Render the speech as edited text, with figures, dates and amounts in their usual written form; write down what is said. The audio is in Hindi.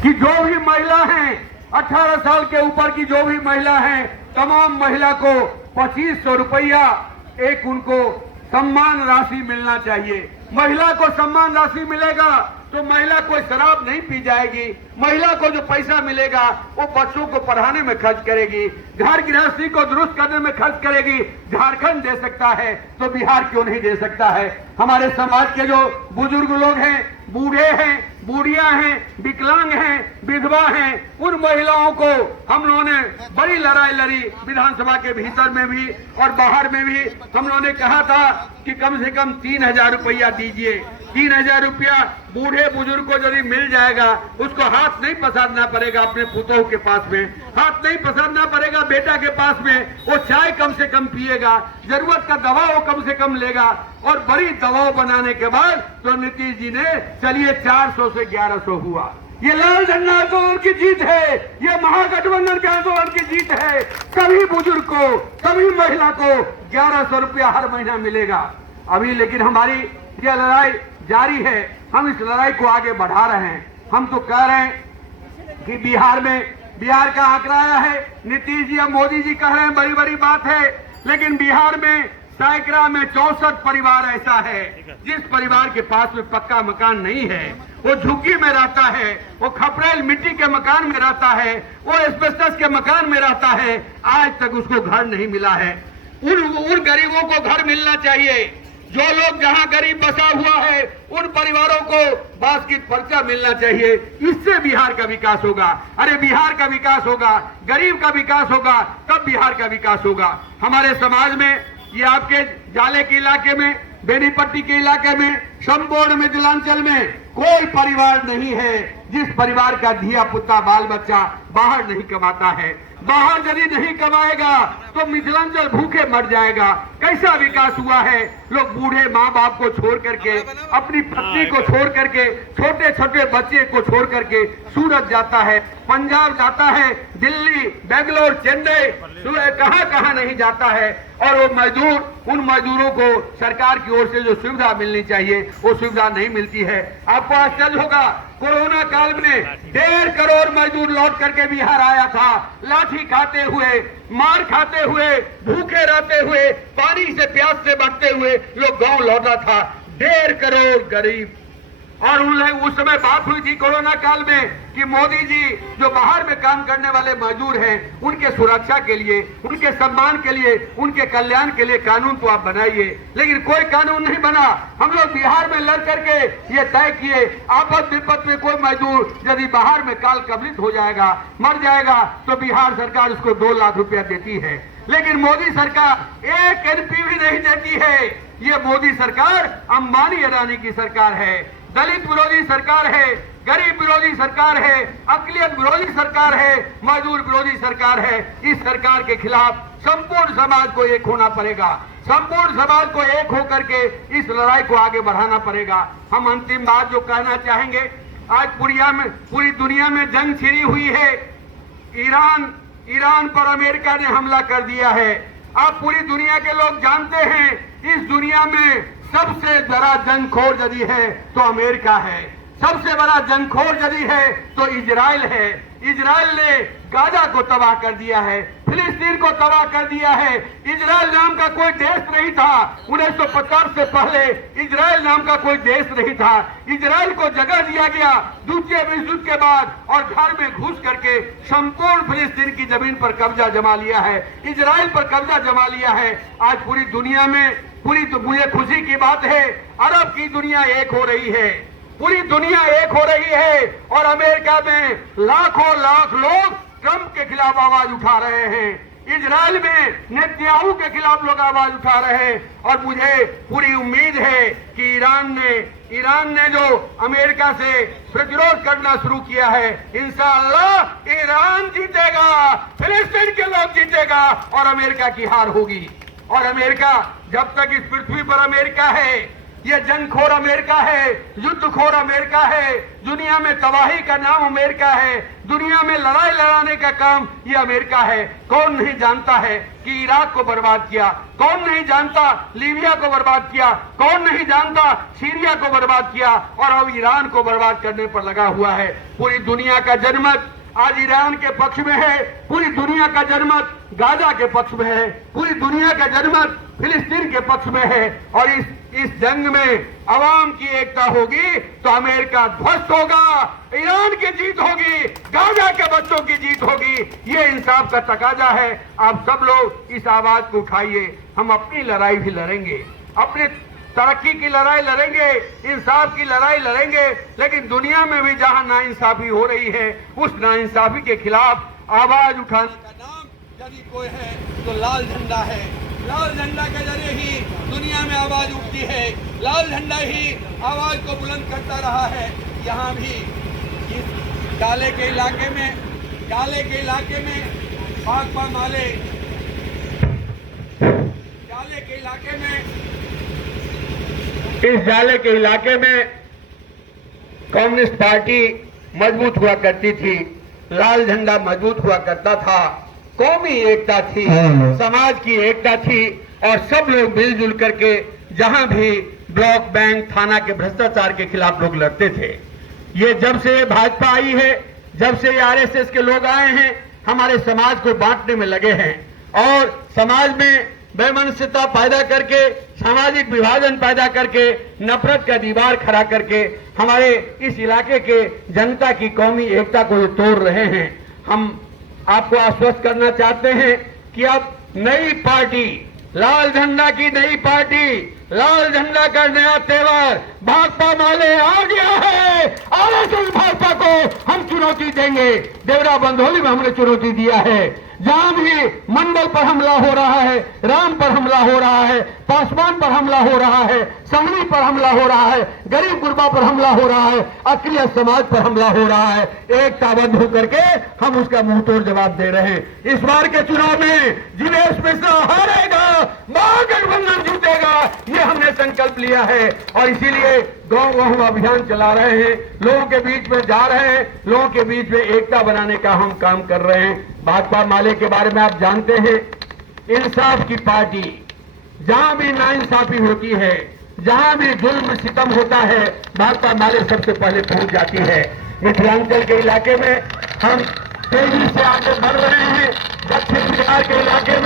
कि जो भी महिला हैं 18 साल के ऊपर की जो भी महिला हैं, तमाम महिला को 2500 रुपया एक उनको सम्मान राशि मिलना चाहिए। महिला को सम्मान राशि मिलेगा तो महिला कोई शराब नहीं पी जाएगी। महिला को जो पैसा मिलेगा वो बच्चों को पढ़ाने में खर्च करेगी, घर गृहस्थी को दुरुस्त करने में खर्च करेगी। झारखंड दे सकता है तो बिहार क्यों नहीं दे सकता है? हमारे समाज के जो बुजुर्ग लोग हैं, बूढ़े हैं, बूढ़ियां हैं, विकलांग हैं, विधवा हैं, उन महिलाओं को हम लोगों ने बड़ी लड़ाई लड़ी। विधानसभा के भीतर में भी और बाहर में भी हम लोगों ने कहा था कि कम से कम 3000 रुपया दीजिए। 3000 रुपया बूढ़े बुजुर्ग को यदि मिल जाएगा, उसको हाथ नहीं पसारना पड़ेगा अपने पुतों के पास में, हाथ नहीं पसारना पड़ेगा बेटा के पास में। वो चाय कम से कम पिएगा, जरूरत का दवा वो कम से कम लेगा। और बड़ी दवाओं बनाने के बाद तो नीतीश जी ने चलिए 400 से 1100 हुआ। ये लाल झंडा आंदोलन की जीत है, ये महागठबंधन के आंदोलन की जीत है। सभी बुजुर्ग को, सभी महिला को 1100 रुपया हर महीना मिलेगा। अभी लेकिन हमारी ये लड़ाई जारी है, हम इस लड़ाई को आगे बढ़ा रहे हैं। हम तो कह रहे हैं कि बिहार का आंकड़ा आया है, नीतीश जी और मोदी जी कह रहे हैं बड़ी बड़ी बात है, लेकिन बिहार में सैकड़ा में 64 परिवार ऐसा है जिस परिवार के पास में पक्का मकान नहीं है। वो झुग्गी में रहता है, वो खपरेल मिट्टी के मकान में रहता है, वो एस्बेस्टस के मकान में रहता है। आज तक उसको घर नहीं मिला है। उन गरीबों को घर मिलना चाहिए। जो लोग जहां गरीब बसा हुआ है उन परिवारों को बास्केट पर्चा मिलना चाहिए। इससे बिहार का विकास होगा। अरे बिहार का विकास होगा, गरीब का विकास होगा, तब बिहार का विकास होगा। हमारे समाज में ये आपके जाले के इलाके में, बेनीपट्टी के इलाके में, संपूर्ण मिथिलांचल में कोई परिवार नहीं है जिस परिवार का धिया पुता बाल बच्चा बाहर नहीं कमाता है। बाहर यदि नहीं कमाएगा तो मिथिलांचल भूखे मर जाएगा। कैसा विकास हुआ है? लोग बूढ़े माँ बाप को छोड़ करके, अपनी पत्नी को छोड़ करके, छोटे छोटे बच्चे को छोड़ करके सूरत जाता है, पंजाब जाता है, दिल्ली, बेंगलोर, चेन्नई, कहां नहीं जाता है। और वो मजदूर, उन मजदूरों को सरकार की ओर से जो सुविधा मिलनी चाहिए वो सुविधा नहीं मिलती है। आपको आश्चर्य होगा, कोरोना काल में 1.5 करोड़ मजदूर लौट करके बिहार आया था। लाठी खाते हुए, मार खाते हुए, भूखे रहते हुए, पानी से प्यास से बचते हुए लोग गांव लौटा था। 1.5 करोड़ गरीब। और उस समय बात हुई थी कोरोना काल में कि मोदी जी जो बाहर में काम करने वाले मजदूर हैं उनके सुरक्षा के लिए, उनके सम्मान के लिए, उनके कल्याण के लिए कानून तो आप बनाइए। लेकिन कोई कानून नहीं बना। हम लोग बिहार में लड़ करके ये तय किए, आपद विपद में कोई मजदूर यदि बाहर में काल कवलित हो जाएगा, मर जाएगा, तो बिहार सरकार उसको 2 लाख रुपया देती है। लेकिन मोदी सरकार 1 NP भी नहीं देती है। ये मोदी सरकार अंबानी अडानी की सरकार है, दलित विरोधी सरकार है, गरीब विरोधी सरकार है, अकलियत विरोधी सरकार है, मजदूर विरोधी सरकार है। इस सरकार के खिलाफ संपूर्ण समाज को एक होना पड़ेगा। संपूर्ण समाज को एक होकर के इस लड़ाई को आगे बढ़ाना पड़ेगा। हम अंतिम बात जो कहना चाहेंगे, आज पूरी दुनिया में जंग छिड़ी हुई है। ईरान पर अमेरिका ने हमला कर दिया है। आप पूरी दुनिया के लोग जानते हैं, इस दुनिया में सबसे बड़ा जंगखोर यदि है तो अमेरिका है। सबसे बड़ा जंगखोर यदि है तो इजराइल है। इजराइल ने गाजा को तबाह कर दिया है, फिलिस्तीन को तबाह कर दिया है। इजराइल नाम का कोई देश नहीं था। 1950 से पहले इजराइल नाम का कोई देश नहीं था। इजराइल को जगह दिया गया द्वितीय विश्व युद्ध के बाद और घर में घुस करके संपूर्ण फिलिस्तीन की जमीन पर कब्जा जमा लिया है, इजराइल पर कब्जा जमा लिया है। आज पूरी दुनिया में मुझे खुशी की बात है, अरब की दुनिया एक हो रही है, पूरी दुनिया एक हो रही है। और अमेरिका में लाखों लाख लोग ट्रंप के खिलाफ आवाज उठा रहे हैं। इजराइल में नेतन्याहू के खिलाफ लोग आवाज उठा रहे हैं। और मुझे पूरी उम्मीद है कि ईरान ने जो अमेरिका से प्रतिरोध करना शुरू किया है, इंशाअल्लाह ईरान जीतेगा, फिलिस्तीन के लोग जीतेगा और अमेरिका की हार होगी। और अमेरिका, जब तक इस पृथ्वी पर अमेरिका है, ये जंगखोर अमेरिका है, युद्धखोर अमेरिका है, दुनिया में तबाही का नाम अमेरिका है, दुनिया में लड़ाई लड़ाने का काम ये अमेरिका है। कौन नहीं जानता है कि इराक को बर्बाद किया, कौन नहीं जानता लीबिया को बर्बाद किया, कौन नहीं जानता सीरिया को बर्बाद किया, और अब ईरान को बर्बाद करने पर लगा हुआ है। पूरी दुनिया का जनमत आज ईरान के पक्ष में है, पूरी दुनिया का जनमत गाजा के पक्ष में है, पूरी दुनिया का जनमत फिलिस्तीन के पक्ष में है। और इस जंग में अवाम की एकता होगी तो अमेरिका ध्वस्त होगा, ईरान की जीत होगी, गाजा के बच्चों की जीत होगी। ये इंसाफ का तकाजा है। आप सब लोग इस आवाज को उठाइए। हम अपनी लड़ाई भी लड़ेंगे, अपने तरक्की की लड़ाई लड़ेंगे, इंसाफ की लड़ाई लड़ेंगे, लेकिन दुनिया में भी जहां नाइंसाफी हो रही है उस नाइंसाफी के खिलाफ आवाज उठाने का नाम यदि कोई है तो लाल झंडा है। लाल झंडा के जरिए ही दुनिया में आवाज उठती है, लाल झंडा ही आवाज को बुलंद करता रहा है। यहाँ भी इस डाले के इलाके में भाकपा माले डाले के इलाके में इस जाले के इलाके में कम्युनिस्ट पार्टी मजबूत हुआ करती थी, लाल झंडा मजबूत हुआ करता था, कौमी एकता थी, समाज की एकता थी, और सब लोग मिलजुल करके जहां भी ब्लॉक बैंक थाना के भ्रष्टाचार के खिलाफ लोग लड़ते थे। ये जब से भाजपा आई है, जब से आरएसएस के लोग आए हैं, हमारे समाज को बांटने में लगे हैं और समाज में वैमनस्यता पैदा करके, सामाजिक विभाजन पैदा करके, नफरत का दीवार खड़ा करके हमारे इस इलाके के जनता की कौमी एकता को ये तोड़ रहे हैं। हम आपको आश्वस्त करना चाहते हैं कि अब नई पार्टी, लाल झंडा की नई पार्टी, लाल झंडा का नया तेवर भाकपा माले आ गया है। आरएसएस भाजपा को हम चुनौती देंगे। देवरा बंधोली में हमने चुनौती दिया है। जहां भी मंडल पर हमला हो रहा है, राम पर हमला हो रहा है, पासवान पर हमला हो रहा है, संघवी पर हमला हो रहा है, गरीब गुरबा पर हमला हो रहा है, अखिल समाज पर हमला हो रहा है, एकताबद्ध होकर के हम उसका मुंहतोड़ जवाब दे रहे हैं। इस बार के चुनाव में जिनेश मिश्रा हारेगा, महागठबंधन जीतेगा, ये हमने संकल्प लिया है। और इसीलिए गांव-गांव अभियान चला रहे हैं, लोगों के बीच में जा रहे हैं, लोगों के बीच में एकता बनाने का हम काम कर रहे हैं। भाकपा माले के बारे में आप जानते हैं, इंसाफ की पार्टी। जहां भी नाइंसाफी होती है, जहां भी जुल्म सितम होता है, भाकपा माले सबसे पहले पहुंच जाती है। मिथिलांचल के इलाके में हम तेजी से आगे बढ़ रहे हैं, दक्षिण बिहार के इलाके में